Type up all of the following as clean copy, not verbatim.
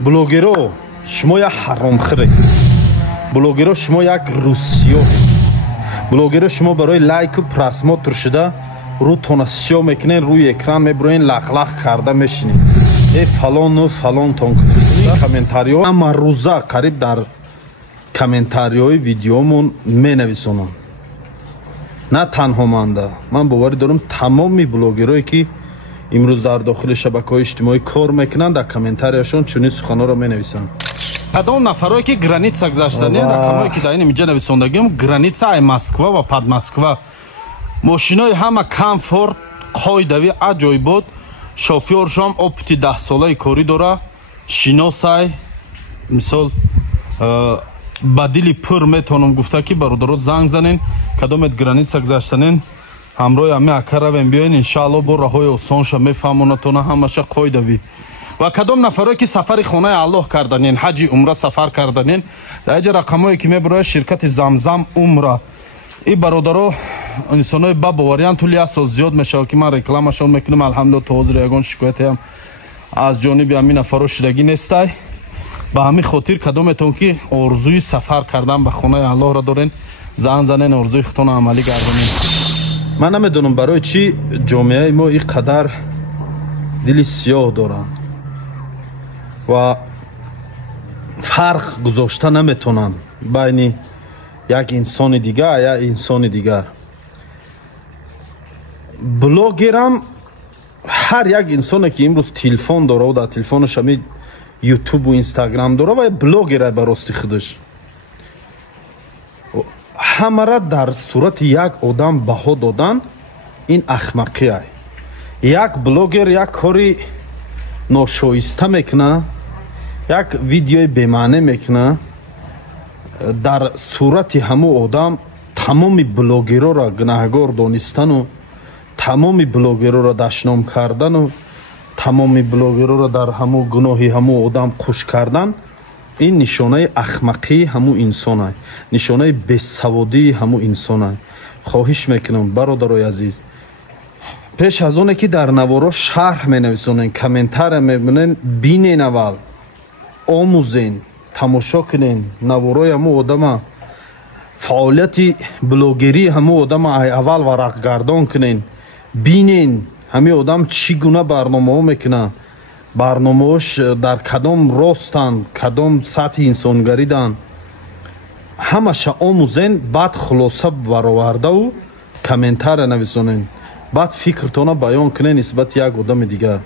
блогеро шумо як ҳаромхӯре, блогеро шумо як русиёе, блогеро шумо барои лайку просмотр шуда рӯтона сиё мекунед, рӯи экран мебуроед, лақ-лақ карда мешинед. фалону фалонтон кунед. Комментариҳо ҳама рӯза қариб дар комментариҳои видеомон менависонам. На танҳо манда, ман боварӣ дорам тамоми блогерое ки имрӯз дар дохили шабакаҳои иҷтимоӣ кор мекунанд, дар комментарияшон чунин суханҳоро менависанд. Кадом нафарое ки граница гузаштани рақамое ки дар ин инҷа нависондагиам, граница ай Москва ва Подмосква, мошинои ҳама комфорт, қоидави аҷоибот, шофёршам опити 10 солаи корӣ дора, шиносай, мисол ба дили пур метавонам гуфта ки бародаро занг занен, кадомет граница гузаштанен, ҳамроҳи ҳаме ака равем биёен, иншаалло бо раҳои осонша мефаҳмонатона, ҳамаша қоидави. ва кадом нафарое ки сафари хонаи Аллоҳ карданен, ҳаҷи умра сафар карданен, дар ҷа рақамое ки мебарояд ширкати Замзам умра, и бародаро инсонои ба бовариянд тӯли як сол зиёд мешавад ки ман рекламашон мекунам, алҳамдулилла то ҳозир ягон шикоятеам аз ҷониби ҳамин нафаро шидагӣ нестай. ба ҳамин хотир кадометон ки орзуи сафар кардан ба хонаи Аллоҳро дорен, занг занен, орзуи худтон амалӣ гардонен. ман намедонам барои чӣ ҷомеаи мо ин қадар дили сиёҳ доранд ва фарқ гузошта наметонанд байни як инсони дигар як инсони дигар. блогерам ҳар як инсоне ки имрӯз телефон дорад, дар телефонаш ҳами ютубу инстаграм дорад ва блогерай ба рости худаш, ҳамара дар сурати як одам баҳо додан ин ахмақиай. як блогер як кори ношоиста мекуна, як видеои бемаъне мекуна, дар сурати ҳамун одам тамоми блогероро гунаҳгор донистану тамоми блогероро дашном кардану тамоми блогероро дар ҳамун гуноҳи ҳамун одам қуш кардан, ин нишонаи ахмақии ҳамун инсонай, нишонаи бесаводии ҳамун инсонай. хоҳиш мекунам бародарои азиз, пеш аз оне ки дар наворо шарҳ менависонен, комментария мебинен, бинен, аввал омӯзен, тамошо кунен наворои ҳамун одама, фаъолияти блогерии ҳамун одама ай аввал варақгардон кунен, бинен ҳамин одам чӣ гуна барномаҳо мекунад, барномаҳош дар кадом ростанд, кадом сатҳи инсонгариданд, ҳамаша омӯзен, баъд хулоса баровардаву комментария нависонен, баъд фикртона баён кунен нисбати як одами дигар.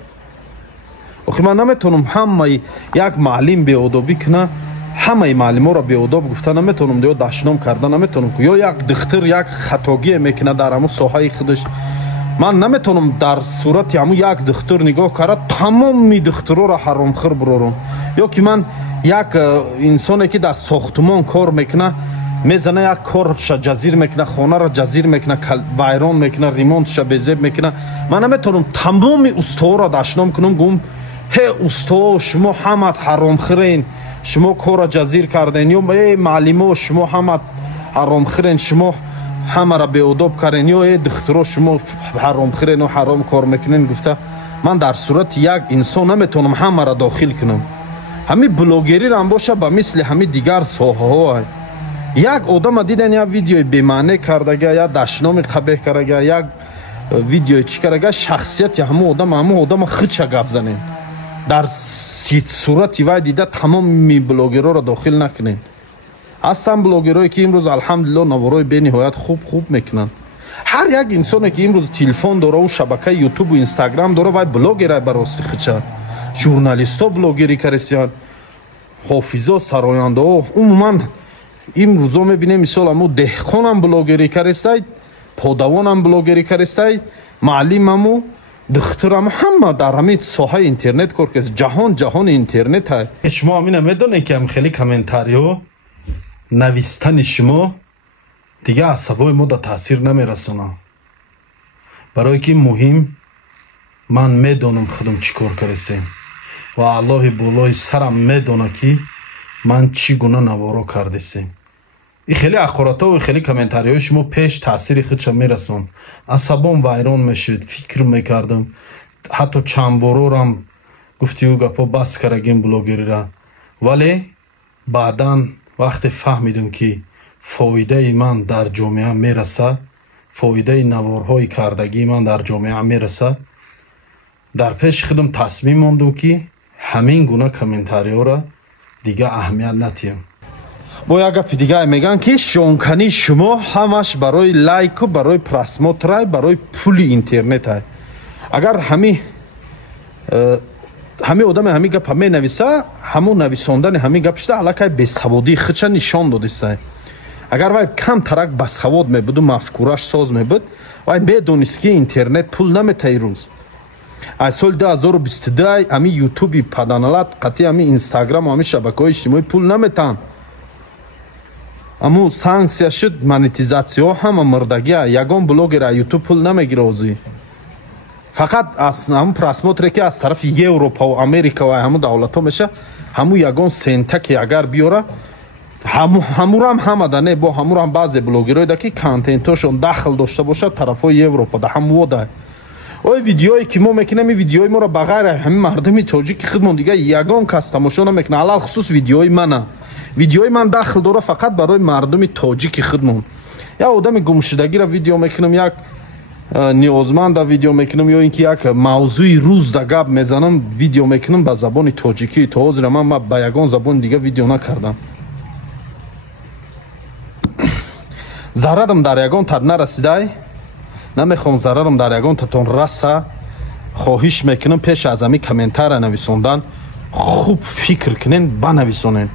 охи ман наметавонам ҳамаи як маълим беодобӣ куна, ҳамаи маълиморо беодоб гуфта наметавонам, ё дашном карда наметавонам, ё як духтур як хатогие мекунад дар ҳамун соҳаи худаш. ман наметавонам дар сурати ҳамун як духтур нигоҳ карда тамоми духтуроро ҳаромхӯр бирорам, ё ки ман як инсоне ки дар сохтумон кор мекуна, мезана як корша ҷазир мекуна, хонаро ҷазир мекуна, вайрон мекуна, ремонтша безеб мекуна, ман наметавонам тамоми устоҳоро дашном кунам, гум ҳе устоҳо шумо ҳамат ҳаромхӯрен, шумо корро ҷазир карден, ё маълимо шумо ҳамат ҳаромхӯрен, шумо ҳамаро беодоб карден, ё духтуро шумо ҳаромхӯрену ҳаром кор мекунен гуфта, ман дар сурати як инсон наметавонам ҳамаро дохил кунам. ҳамин блогерирам боша ба мисли ҳамин дигар соҳаҳоай. як одама диден як видеои бемаъне кардага, як дашноми қабеҳ кардага, як видеои чӣ кардага, шахсияти ҳамун одама худша гап занен, дар сурати вай дида тамоми блогероро дохил накунен. ҳастанд блогерое ки имрӯз алҳамдулилло наворои бениҳоят хуб мекунанд. ҳар як инсоне ки имрӯз телефон дораву шабакаи ютубу инстаграм дора, вай блогерай ба рости худша. журналисто блогерӣ карисиянд, ҳофизо, сарояндаҳо, умуман имрӯзо мебинем мисол ҳамун деҳқонам блогерӣ каристай, подавонам блогерӣ каристай, маълимаму духтурам, ҳама дар ҳамин соҳаи интернет кор кас, ҷаҳони интернетай. шумо ҳамина медонед ки хеле комментариҳо навистани шумо дига асабои мо да таъсир намерасонанд, барое ки муҳим ман медонам худам чӣ кор карисем ва аллоҳи болои сарам медона ки ман чӣ гуна наворо кардисем. ин хеле ақоратҳо ва хеле комментариҳои шумо пеш таъсири худша мерасонд. асабон вайрон мешавед, фикр мекардам, ҳатто чандборорам گفتی او گپا بس کرگیم بلوگری را، ولی بعداً وقتی فهمیدم که فایده من در جامعه میرسه، فایده نوارهای کردگی من در جامعه میرسه، در پیش خودم تصمیم ماندم که همین گونه کامنتاری ها را دیگه اهمیت ندیم. با یک گپ دیگه میگن که شونکنی شما همش برای لایک و برای پرسموتر، برای پول اینترنت های. اگر همین آدم همین گپ می نویسه، همون نویساندن همین گپ شده علاقه به سوادی خودش نشان داده است. اگر وای کم ترک به سواد می بود و مفکورش ساز می بود، وای بدونست که اینترنت پول نمیده ایروز. از سال 2022 امی یوتیوب پدانلات قطعی امی اینستاگرام و امی شبکه‌های اجتماعی پول نمیدن. امو سانکسیا شد، مانیتیزاسیون هم مردگی. یگان بلوگر یوتیوب پول نمیگیره اوزی. فقط از همون پرسموتری که از طرف اروپا و امریکا و همون دولت ها میشه، همون یگان سنته که اگر بیاره همون هم دانه با همون هم بعضی بلوگرای ده که کانتنتاشون داخل داشته باشه طرفای اروپا ده همون ده. اوی ویدیویی که ما میکنیم این ویدیوی ما رو بغیر همین مردمی تاجیک خودمون دیگه یگان کس تماشا نمیکنه. علل خصوص ویدیوی منه. ویدیوی من داخل داره فقط برای مردمی تاجیک خودمون. یا آدم گمشدگی را ویدیو میکنم، یک نیازمند ویدیو میکنم، یا اینکه یک موضوعی روز در گپ میزنم ویدیو میکنم به زبان تاجیکی. تا حاضر من با یگان زبان دیگه ویدیو نکردم. ضررم در یگان تا نرسیده، نمیخوام ضررم در یگان تاتون رسه. خواهش میکنم پیش از همین کامنتار نویسوندن خوب فکر کنین، بنویسونین.